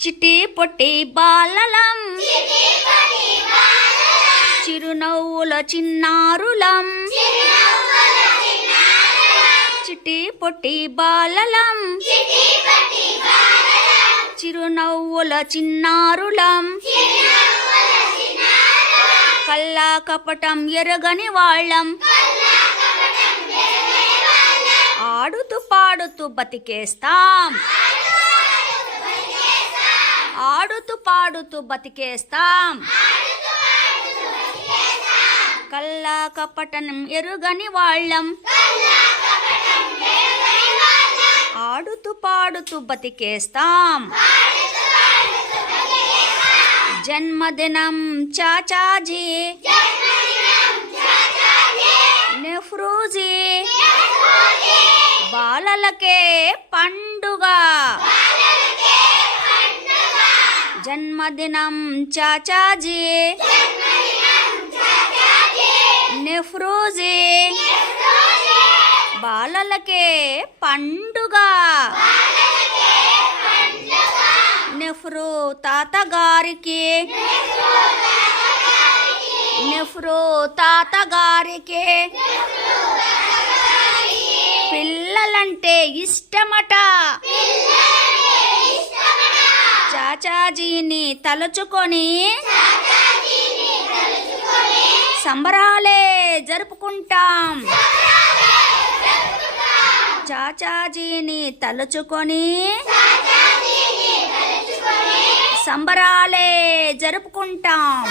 చిట్టి పొట్టి బాలలం చిరునవ్వుల చిన్నారులం చిట్టి పొట్టి బాలలం చిరునవ్వుల చిన్నారులం కల్లా కపటం ఎరగని వాళ్ళం ఆడుతూ పాడుతూ బతికేస్తాం ఆడుతూ పాడుతూ బతికేస్తాం కల్లా కపటం ఎరుగని వాళ్ళం ఆడుతూ పాడుతూ బతికేస్తాం జన్మదినం చాచాజీ నెహ్రూజీ బాలలకే పండుగ జన్మదినం చాచాజీ నెహ్రూజీ బాలలకే పండుగ నెహ్రూ తాతగారికి నెహ్రూ తాతగారికి పిల్లలంటే ఇష్టమట చాచాజీని తలుచుకొని సంబరాలే జరుపుకుంటాం చాచాజీని తలుచుకొని సంబరాలే జరుపుకుంటాం